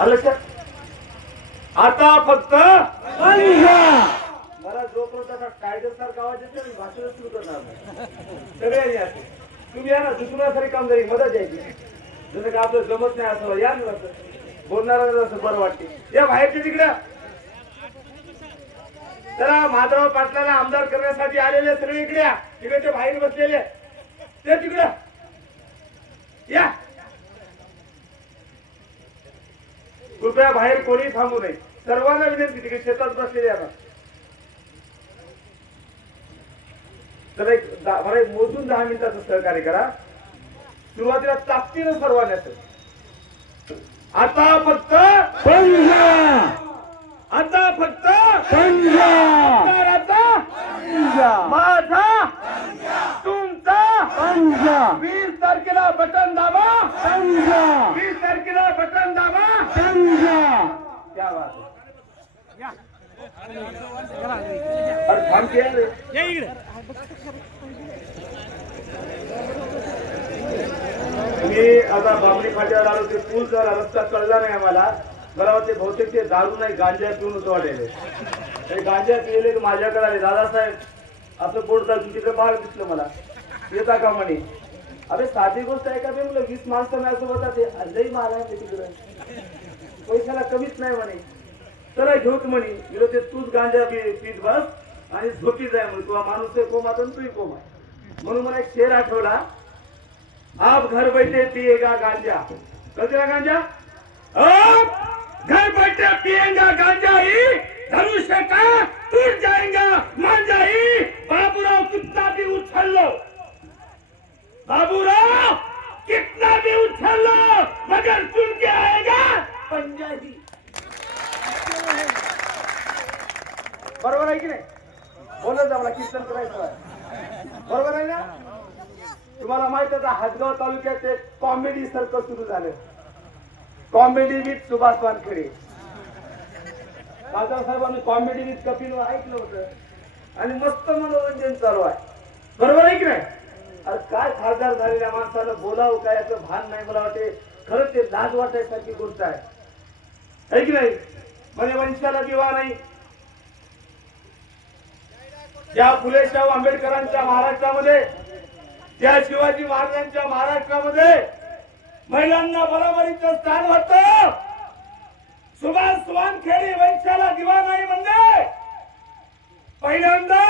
आलं आता फक्त मला जोपर्यंत कायदेसारखा आवाज येतो मी भाषण सुरू करणार नाही. सगळ्यांनी असते तुम्ही या ना दुसऱ्या सारी काम झाली मदत द्यायची जसं का आपलं जमत नाही असं या ना बोलणारा असं बरं वाटते. या बाहेरच्या तिकडं जरा माधवराव पाटलांना आमदार करण्यासाठी आलेले सगळे इकडे तिकडे ते बाहेर बसलेले ते तिकडं या. कृपया बाहेर कोणी थांबू नये. सर्वांना विनंती तिकडे शेतात बसलेले आता तर एक मोजून 10 मिनिटाचं सहकार्य करा. सुरुवातीला ताकदीनं सर्वांनी आता फक्त आता फक्त माझा तुमचा 20 तारखेला बटन दाबा 20 तारखेला बटन दाबा क्या बात है. अरे थांब के मी आता बामणी फाट्यावर आलो ते पूल जरा रस्ता कळला नाही आम्हाला. मला वाटते बहुतेक ते दारू नाही गांजा पिऊन होतं वाटेल. गांजा पिले की माझ्याकडे आले दादासाहेब असं बोर्ड चालतो तिकडे बाहेर दिसलं मला येता का म्हणे. अरे साधी गोष्ट आहे का मी म्हणलं 20 माणसं माझ्यासोबत होते लई माल आहे तिकडे पैशाला कमीच नाही म्हणे. चला घेऊत म्हणे गेलो ते तूच गांजा पीत बस आणि झोपी जाय म्हणे तुला माणूस कोमा तर तूही कोमा. म्हणून मला एक शेर आठवला आप घर बैठे पिएगा गांजा कचरा गांजा घर बैठे पिएगा गांजा ही धनुष्य का टूट जाएगा मांझा ही. बाबूराव कितना भी उछल लो बाबूराव कितना भी उछल लो मगर चुन के आएगा पंजाबी. बरोबर आहे की नाही. बोलत जा मला कीर्तन करायचं आहे बरोबर आहे ना. तुम्हाला माहित आहे हदगाव तालुक्यात एक कॉमेडी सर्कल सुरू झालं. Comedy with Subhash Wankhede. दादासाहेबांनी कॉमेडी विथ कपिल ऐकलं होतं आणि मस्त मनोरंजन चालू आहे बरोबर आहे की नाही. अरे काय खासदार झालेल्या माणसानं बोलावं काय याचं भान नाही. मला वाटते खरंच ते लाज वाटायसारखी गोष्ट आहे की नाही. म्हणजे वंशाला दिवा नाही. ज्या फुले शाहू आंबेडकरांच्या महाराष्ट्रामध्ये ज्या शिवाजी महाराजांच्या महाराष्ट्रामध्ये महिलांना बरोबरीचं स्थान होतं सुभाष वानखेडे वंशाला दिवा नाही म्हणजे पहिल्यांदा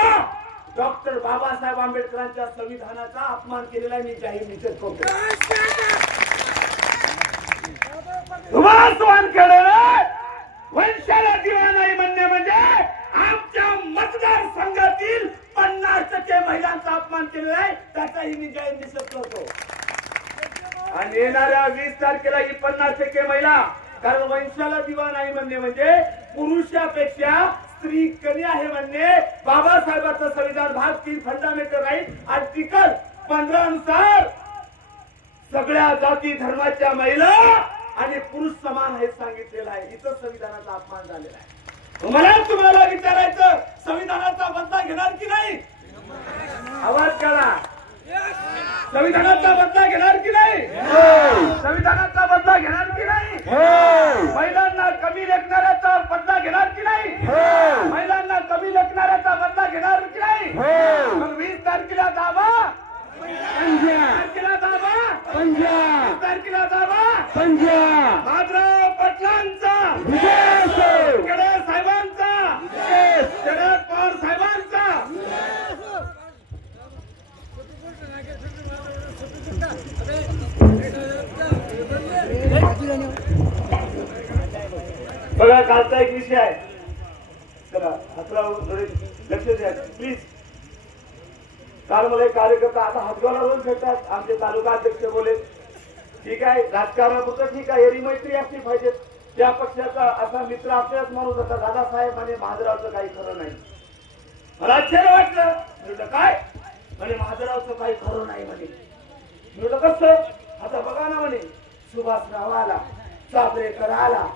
डॉक्टर बाबासाहेब आंबेडकरांच्या संविधानाचा अपमान केलेला मी जाहीर निषेध करतो. सुभाष वानखेडे वंशाला दिवा नाही म्हणणे म्हणजे आमच्या मतदारसंघातील 50% महिलांचा अपमान केलेला आहे त्याचाही मी जाहीर निषेध करतो. आणि येणाऱ्या 20 तारखेला ही 50% महिला कारण वंशाला दिवा नाही म्हणणे म्हणजे पुरुषापेक्षा स्त्री कमी आहे म्हणणे. बाबासाहेबांचं संविधान भाग 3 फंडामेंटल राईट आर्टिकल 15 नुसार सगळ्या जाती धर्माच्या महिला आणि पुरुष समान हे सांगितलेलं आहे. इथं संविधानाचा अपमान झालेला आहे. तुम्हाला विचारायचं संविधानाचा बदला घेणार की नाही. आवाज करा. संविधानाचा बदला घेणार की नाही. संविधानाचा बदला घेणार की नाही. महिलांना कमी लेखणाऱ्याचा बदला घेणार की नाही. महिलांना कमी लेखणाऱ्याचा बदला घेणार की नाही. मग 20 तारखेला दाबा 20 तारखेला दाबा माधवराव पाटलांचा खेडे साहेबांचा शरद पवार साहेबांचा. बघा कालचा एक विषय आहे चला लक्ष द्या प्लीज. काल मला एक कार्यकर्ता आता हदगावला रोज भेटतात आमचे तालुका अध्यक्ष बोले ठीक आहे राजकारणापुरतं ठीक आहे एरी मैत्री असली पाहिजे. त्या पक्षाचा असा मित्र आपल्याच माणूस होता दादासाहेब म्हणे महाजरावचं काही खरं नाही. मला आश्चर्य वाटलं म्हटलं काय म्हणे महाजरावचं काही खरं नाही म्हणे. म्हटलं कसं आता बघा ना म्हणे सुभाषराव आला चाभरेकर आला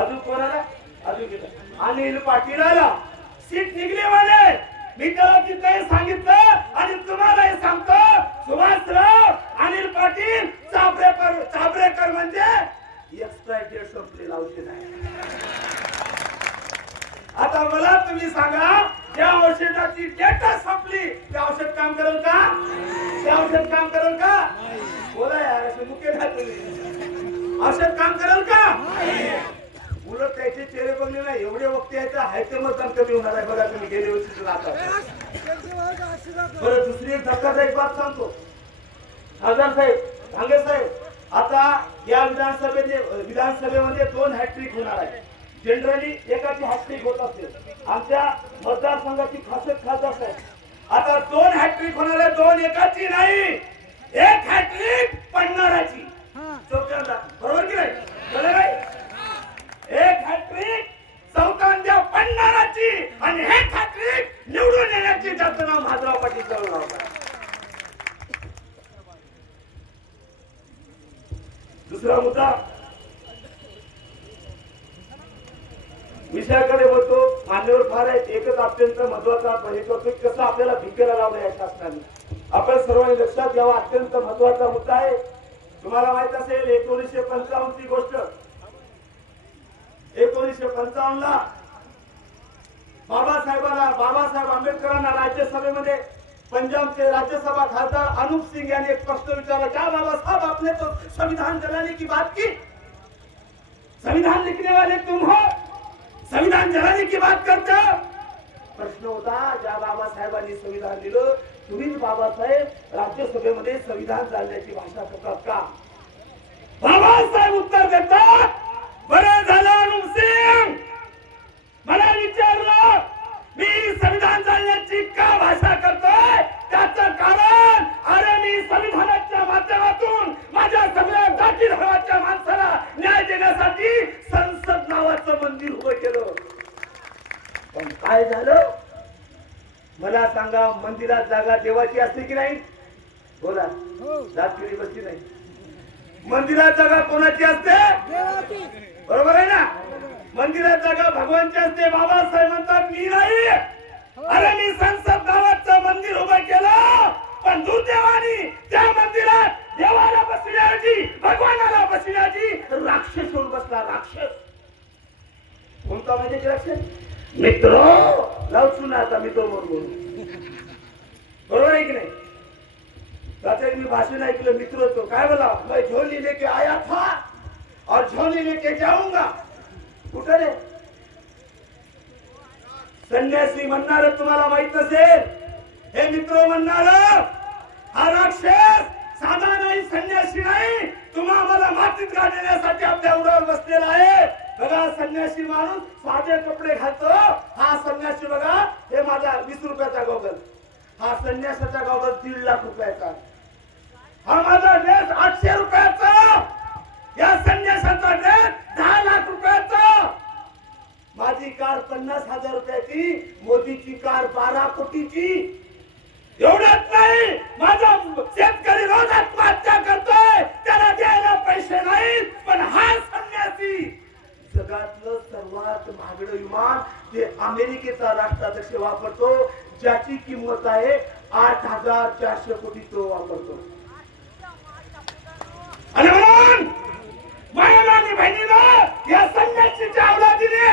अजून कोण आला अजून अनिल पाटील आला सीट निघली म्हणे. मी त्याला तिथे सांगितलं आणि तुम्हालाही सांगतो सुभाषराव अनिल पाटील चाभरेकर म्हणजे एक्सपायर डेट संपलेलं औषध आहे. आता मला तुम्ही सांगा, त्या औषधाची डेट संपली, ते औषध काम करेल का? ते औषध काम करेल का? बोला यार, असे मुके तुम्ही. औषध काम करेल का? उलट त्याचे चेहरे बघले ना, एवढे वक्ते आहेत, हायचे मतदान कमी होणार आहे. बघा तुम्ही गेले वर्षी आता. बरं, दुसरी एक धक्कादायक बात सांगतो. खासदार साहेब, भांगे साहेब, आता या विधानसभेमध्ये 2 हॅट्रिक होणार आहे. जनरली एकाची हॅट्रिक होत असते. आमच्या मतदारसंघाची खासियत खासदार साहेब, आता 2 हॅट्रिक होणार आहे. 2 एकाची नाही, 1 हॅट्रिक पडणाराची. चौथ्यांदा, बरोबर की नाही? बरोबर आहे. 1 हॅट्रिक चौथ्यांदा पडणाराची आणि 1 हॅट्रिक निवडून येण्याची. ज्याचं नाव महादेव पाटील चालू होता. दुसरा मुद्दा विषयाकडे बोलतो. मान्यवर फार आहेत. एकच अत्यंत महत्वाचा हे करतो, कसं आपल्याला भिकेला लावलं या शासनाने. आपण सर्वांनी लक्षात घ्यावा. अत्यंत महत्वाचा मुद्दा आहे. तुम्हाला माहित असेल 1955 ची गोष्ट. 1955 ला बाबासाहेब आंबेडकरांना राज्यसभेमध्ये पंजाबचे राज्यसभा खासदार अनूप सिंह यांनी एक प्रश्न विचारला, क्या बाबा साहब आपने तो संविधान जलाने की बात की, संविधान लिखने वाले तुम हो, संविधान जलाने की बात करते हो. प्रश्न होता, ज्या बाबासाहेबांनी संविधान दिलं, तुम्हीच बाबासाहेब राज्यसभेमध्ये संविधान जाळण्याची भाषा करतात का? बाबासाहेब उत्तर देतात, बरं झालं अनूप सिंह, मला विचारलं मी संविधान जाळण्याची का भाषा करतोय. त्याचं कारण, अरे मी संविधानाच्या माध्यमातून माझ्या सगळ्या जाती धर्माच्या माणसाला न्याय देण्यासाठी संसद नावाचं मंदिर उभं केलं. पण काय झालं मला सांगा, मंदिरात जागा देवाची असते की नाही? बोला, जातीची बसती नाही. मंदिरात जागा कोणाची असते? बरोबर आहे ना? मंदिरात जागा भगवानची असते. बाबासाहेब म्हणतात मी नाही, अरे मी संसद नावाचं मंदिर उभं केलं, पण दुर्दैवाने त्या मंदिरात देवाला बसण्याची, भगवानाला बसण्याची राक्षस होऊन बसला. राक्षस कोणता म्हणजे राक्षस? मित्र. लावून आता मित्र म्हणून, बरोबर आहे की नाही? त्याचं मी भाषण ऐकलं, मित्र तो काय बोला, मैं झोली लेके आया था और झोली लेके जाऊंगा. कुठे रे? संन्यासी म्हणणार तुम्हाला माहित नसेल. हे मित्र म्हणणार हा राक्षस साधा नाही, संन्यासी नाही, तुम्हा मला मातीत घालण्यासाठी आपल्या उरावर बसलेला आहे. बघा, संन्यासी माणूस साधे कपडे घालतो. हा संन्यासी बघा, हे माझा 20 रुपयाचा गॉगल, हा संन्यासाचा गॉगल 1.5 लाख रुपयाचा, हा माझा ड्रेस 800 रुपयाचा, या संन्यासाचा ड्रेस 10 लाख रुपयाचा, माझी कार 50,000 रुपयाची, मोदीची कार 12 कोटीची. एवढंच नाही, माझा शेतकरी रोज आत्महत्या करतोय, त्याला द्यायला पैसे नाहीत, पण हा संन्यासी जगातलं सर्वात महागडं विमान ते अमेरिकेचा राष्ट्राध्यक्ष वापरतो, ज्याची किंमत आहे 8,400 कोटी तो वापरतो. आणि म्हणून महिलांनी बहिणीला या संन्यासीच्या अवलादीने,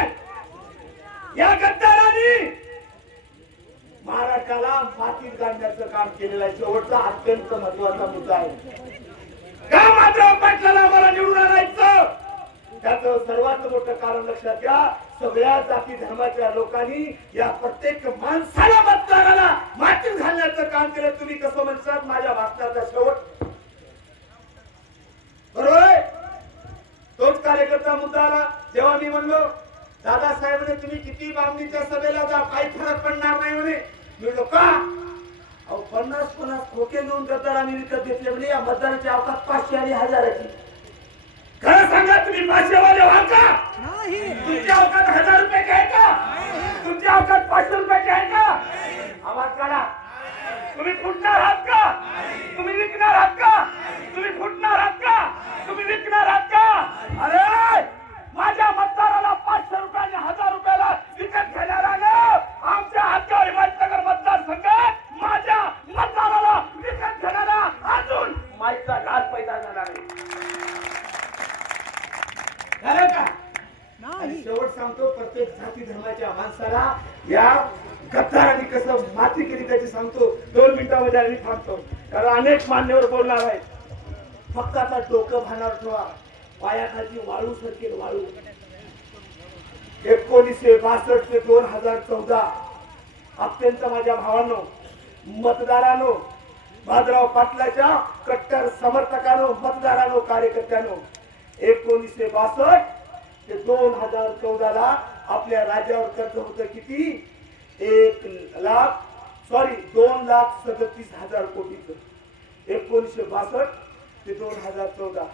या गद्दारांनी महाराष्ट्राला मातीत घालण्याचं काम केलेलं आहे. शेवटचा अत्यंत महत्वाचा मुद्दा आहे, का मात्र पाटलाला मला निवडून आणायचं. त्याचं सर्वात मोठं कारण लक्षात घ्या, सगळ्या जाती धर्माच्या लोकांनी या प्रत्येक माणसाला मतदाराला मातीत घालण्याचं काम केलं. तुम्ही कसं म्हणतात माझ्या भाषणाचा शेवट, बरोबर आहे? तोच कार्यकर्ता मुद्दा आला. जेव्हा मी म्हणलो दादासाहेबांनी तुम्ही किती बामणीच्या सभेला जा, काही फरक पडणार नाही म्हणे. मी म्हणलो का? अहो 50 खोके घेऊन गद्दारांनी विकत घेतले म्हणे. या मतदाराची अवकात 500 आणि 1000ची. खरं सांगा, तुम्ही 500 वाले व्हाल का? तुमच्या अवकात 1000 रुपयाची आहे का? तुमच्या अवकात 500 रुपयाची आहे का? आवाज काढा. तुम्ही फुटणार आहात का? तुम्ही विकणार आहात का? तुम्ही फुटणार आहात का? तुम्ही विकणार आहात का? अरे माझ्या मतदाराला 500 रुपयाने 1000 रुपयाला विकत घेणाऱ्याने आमच्या हातगाव हिमायतनगर मतदारसंघात माझ्या मतदाराला विकत घेणारा अजून माईचा लाल पैदा झाला नाही. शेवट सांगतो, प्रत्येक जाती धर्माच्या माणसाला या गद्दारांनी कसं माती केली त्याची सांगतो. 2 मिनिटांमध्ये आणि थांबतो, कारण अनेक मान्यवर बोलणार आहेत. फक्त आता डोकं भानावर ठेवा, पायाखाली वाळू सरकेल वाळू. 1962 ते 2014 अत्यंत माझ्या भावांनो, मतदारांनो, भादराव पाटलाच्या कट्टर समर्थकांनो, मतदारांनो, कार्यकर्त्यांनो, 1962 ते 2014 आपल्या राज्यावर कर्ज होतं किती? 2,37,000 कोटीचं. 1962 ते 2014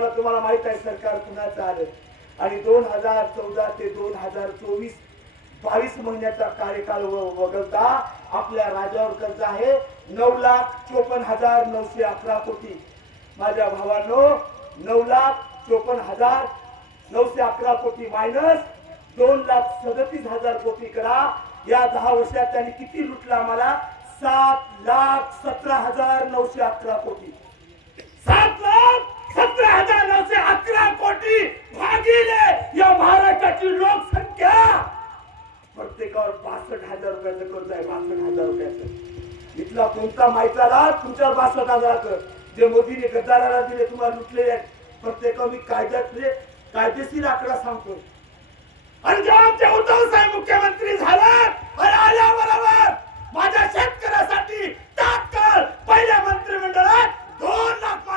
ला तुम्हाला माहित आहे सरकार कुणाचं आलं. आणि 2014 ते 2024 22 महिन्याचा कार्यकाल वगळता आपल्या राज्यावर कर्ज आहे 9,54,911 कोटी. माझ्या भावांनो, 9,54,911 कोटी मायनस 2,37,000 कोटी करा. या 10 वर्षात त्यांनी किती लुटला आम्हाला? 7,17,911 कोटी. 7,17,911 कोटी भागिले या महाराष्ट्राची लोकसंख्या. प्रत्येकावर 62,000 रुपयाचं कर्ज आहे. 62,000 रुपयाचं. इथला कोणता माहिताला तुमच्यावर 62,000 जे मोदीने गद्दाराला दिले, तुम्हाला लुटलेले आहेत. प्रत्येकावर मी कायदेशीर आकडा सांगतो. आणि जेव्हा आमचे उद्धव साहेब मुख्यमंत्री झाला आणि आल्याबरोबर माझ्या शेतकऱ्यासाठी तात्काळ पहिल्या मंत्रिमंडळात 2 लाख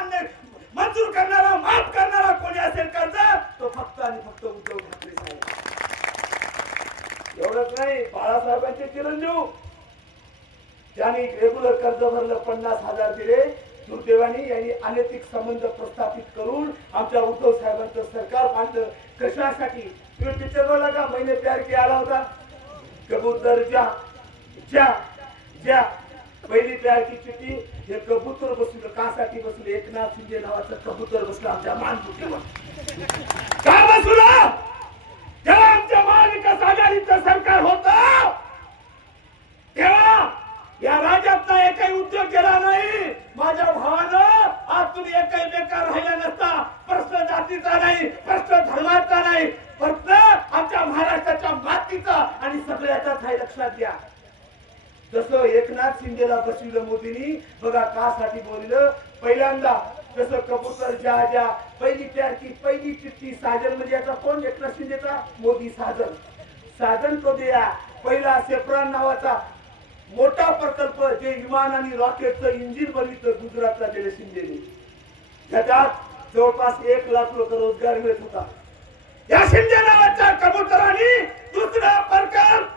मंजूर करणारा, माफ करणारा कोणी असेल कर्ज, तो फक्त आणि फक्त उद्धव ठाकरे साहेब. एवढंच नाही, बाळासाहेबांचे चिरंजीव त्यांनी रेग्युलर कर्ज भरलं, 50,000 दिले. दुर्दैवाने यांनी अनैतिक संबंध प्रस्थापित करून आमच्या उद्धव साहेबांचं सरकार बांधलं. कशासाठी? तुम्ही पिक्चर बघला का? मैंने प्यार किया आला होता. कबूतर ज्या पहिली प्यार की चिठ्ठी, हे कबूतर बसलं. कासाठी बसलं? एकनाथ शिंदे नावाचं कबूतर बसलं आमच्या मानपुटीवर. का बसलं? जेव्हा आमच्या महाविकास आघाडीचं सरकार होतं तेव्हा या राज्यातला एकही उद्योग केला नाही. माझ्या भावानं आज तुम्ही एकही बेकार राहिला नसता. प्रश्न जातीचा नाही, प्रश्न धर्माचा नाही, फक्त आमच्या महाराष्ट्राच्या मातीचा आणि सगळ्याचाच आहे. लक्षात घ्या. जसं एकनाथ शिंदेला बसविलं मोदींनी, बघा कासाठी बोललं. पहिल्यांदा जसं कबूतर ज्या पहिली प्यार की पहिली चिठ्ठी, साजन म्हणजे याचा कोण? एकनाथ शिंदेचा मोदी. साजन तो द्या. पहिला सेफ्रॉन नावाचा मोठा प्रकल्प जे विमान आणि रॉकेटचं इंजिन बनवितं गुजरातला दिले शिंदेने. त्याच्यात जवळपास 1 लाख लोक रोजगार मिळत होता. या शिंदे नावाच्या कबुतरांनी दुसरा प्रकल्प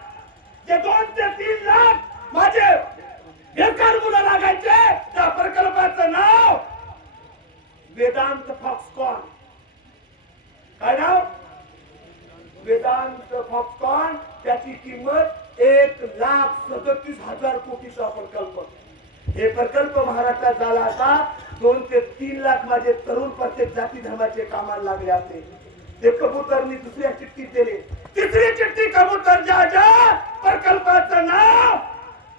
जे 2 ते 3 लाख माझे बेकार मुलं लागायचे, त्या प्रकल्पाचं नाव वेदांत फॉक्सकॉन. काय नाव? वेदांत फॉक्सकॉन. त्याची किंमत 1,37,000 कोटीचा प्रकल्प. हे प्रकल्प महाराष्ट्रात झाला असता 2 ते 3 लाख माझे तरुण प्रत्येक जाती धर्माचे कामाला लागले असते. ते कबूतरनी दुसऱ्या चिठ्ठीत दिले. तिसरी चिठ्ठी कबूतर ज्या प्रकल्पाचं नाव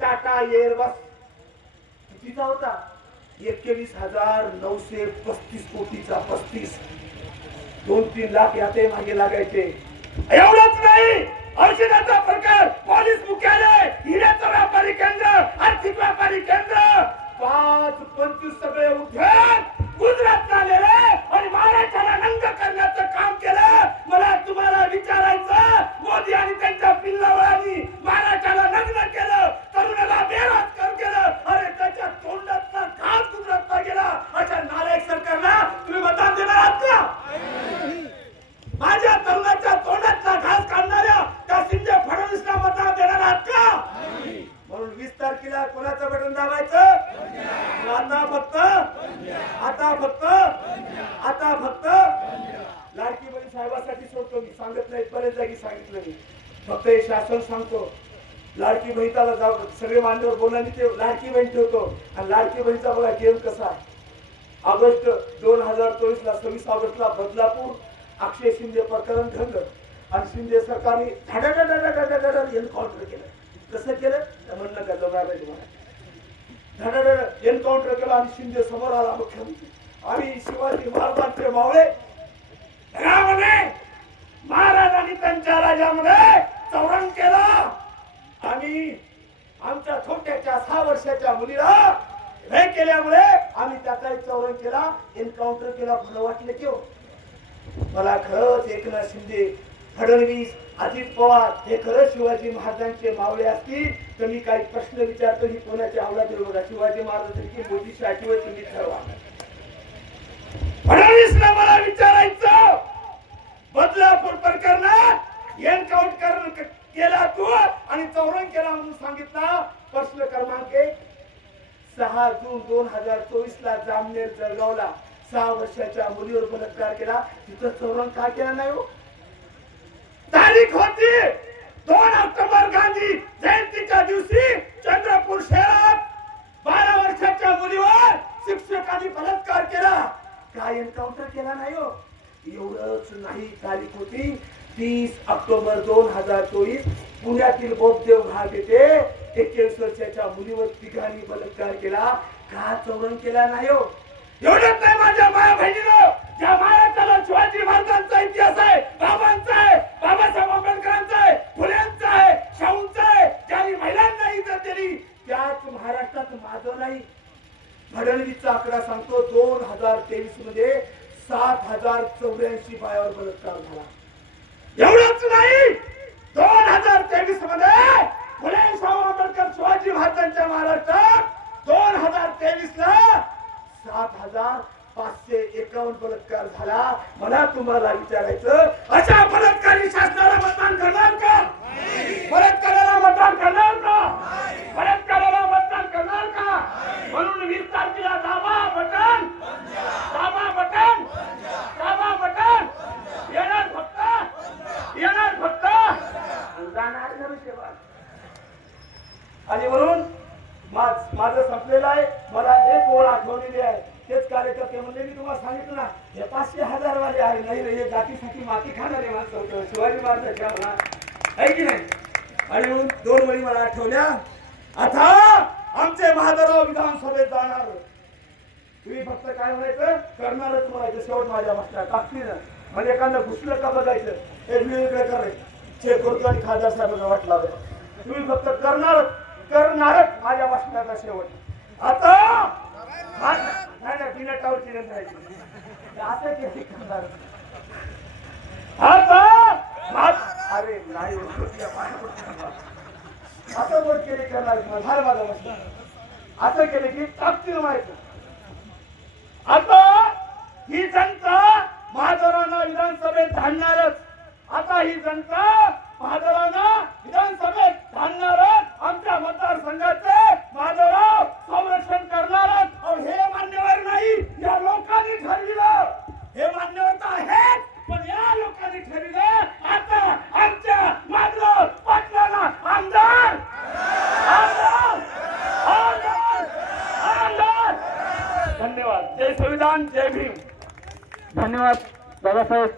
टाटा एअरबस. कितीचा होता? 21,935 कोटीचा. 35 2-3 लाख याते मागे लागायचे. एवढंच नाही, औषधाचा प्रकार, पोलीस मुख्यालय, हिऱ्याचं व्यापारी केंद्र, आर्थिक व्यापारी केंद्र, 5-25 सगळे उद्योग गुजरात आलेले आणि महाराष्ट्राला नंग करण्याचं काम केलं. मला तुम्हाला विचारायचं, मोदी आणि त्यांच्या पिल्लावळांनी महाराष्ट्राला नग्न केलं, तरुणाला बेरोजगार केलं. अरे त्याच्या तोंडातला घास गुजरातला गेला. अशा नालायक सरकारला तुम्ही मतदान देणार आहात का? माझ्या तरुणाच्या तोंडातला घास काढणाऱ्या त्या शिंदे फडणवीसला मतदान देणार आहात का? म्हणून 20 तारखेला कोणाचं बटन दाबायचं? आता फक्त लाडकी बहीण साहेबांसाठी सोडतो मी. सांगत नाही, बरेच जागी सांगितलं मी. फक्त हे शासन सांगतो. लाडकी बहिणीला जाऊ सगळे मान्यवर बोलणार ते लाडकी बहीण ठेवतो. आणि लाडकी बहिणीचा बघा गेम कसा. ऑगस्ट 2024ला 26 ऑगस्टला बदलापूर अक्षय शिंदे प्रकरण घडलं आणि शिंदे सरकारने एन्काउंटर केलं. कसं केलं? म्हणणं का जमणार नाही तुम्हाला. एन्काउंटर केलं आणि शिंदे समोर आला मुख्यमंत्री. आम्ही शिवाजी महाराजांचे मावळे महाराज केल्यामुळे चौरंग केला आणि आमच्या छोट्याच्या 6 वर्षाच्या मुलीला हे केल्यामुळे आम्ही त्याचा चौरंग केला, एन्काउंटर केला. मला वाटलं की मला खरंच एकनाथ शिंदे, फडणवीस, अजित पवार हे खरंच शिवाजी महाराजांचे मावळे असतील तर मी काही प्रश्न विचारतो, ही कोणाची अवलाद बघा. शिवाजी महाराज की मोदीची आठवण तुम्ही ठरवा. फडणवीसला मला विचारायचं, बदलापूर प्रकरणात एन्काउंटर केला तू आणि चौरंग केला म्हणून सांगितला. प्रश्न क्रमांक 6 जून 2024 ला जामनेर जळगावला 6 वर्षाच्या मुलीवर बलात्कार केला, तिथं चौरंग का केला नाही हो? तारीख होती 2 ऑक्टोबर, गांधी जयंतीच्या दिवशी चंद्रपूर शहरात 12 वर्षाच्या मुलीवर शिक्षकांनी बलात्कार केला, काय एन्काउंटर केला नाही हो? एवढंच नाही, तारीख होती 30 ऑक्टोबर 2024 पुण्यातील बोपदेव घाट येथे 21 वर्षाच्या मुलीवर तिघांनी बलात्कार केला, का चौरंग केला नाही हो? एवढंच नाही माझ्या माया बहिणीनं, ज्या मायाला शिवाजी महाराजांचा इतिहास आहे, बाबांचा आहे, बाबासाहेब आंबेडकरांचा आहे, फुलेंचा आहे, शाहूंचा आहे, ज्यांनी महिलांना इज्जत दिली त्याच महाराष्ट्रात माझं नाही. फडणवीसचा आकडा सांगतो 2023 मध्ये 7084 बायावर बलात्कार झाला. एवढंच नाही, 2023 मध्ये फुले शाहू आंबेडकर शिवाजी महाराजांच्या महाराष्ट्रात 2023 ला 7551 बलात्कार झाला. मला तुम्हाला विचारायचं, अशा बलात्कारी शासनाला मतदान करणार का? बलात्काराला मतदान करणार का? बलात्काराला मतदान करणार का? म्हणून 20 तारखेला दाबा बटन, दाबा बटन, दाबा बटन. येणार फक्त, येणार फक्त, जाणार नमस्कार. आणि म्हणून माझं संपलेलं आहे. मला एक ओळ आठवलेली आहे. तेच कार्यकर्ते म्हणले, मी तुम्हाला सांगितलं ना, हे 500,000 वाले आहे, नाही रे, हे जातीसाठी माती खाणारे माणसं होतं शिवाजी महाराजांच्या म्हणा, आहे की नाही? आणि म्हणून 2 वेळी मला आठवल्या. आता आमचे महादेवराव विधानसभेत जाणार, तुम्ही फक्त काय म्हणायचं, करणारच म्हणायचं. शेवट माझ्या भाषणात टाकतील ना, म्हणजे एखादं घुसलं का बघायचं, हे वेगळं करायचं, चेक करतो आणि खासदार साहेबांना वाट लावायचं. तुम्ही फक्त करणारच, करणारच माझ्या भाषणाचा शेवट. आता नाही नाही, पिनटावर चिरत राहायची असं किती करणार आता. अरे नाही, असं बोट केले करणार झालं माझा भाषण. असं केले की टाकतील माहिती. आता ही जनता महादेवरावांना विधानसभेत धाडणारच. आता ही जनता महादेवरावांना विधानसभेत धाडणारच. आमच्या मतदारसंघाचे महादेवराव संरक्षण करणारच. हे मान्यवर नाही, या लोकांनी ठरविलं. हे मान्यवर तर आहेत, पण या लोकांनी ठरविलं. आता आमच्या महादेवराव पाटलांना आमदार, आमदार, आमदार, आमदार. धन्यवाद. जय संविधान, जय भीम. धन्यवाद दादासाहेब.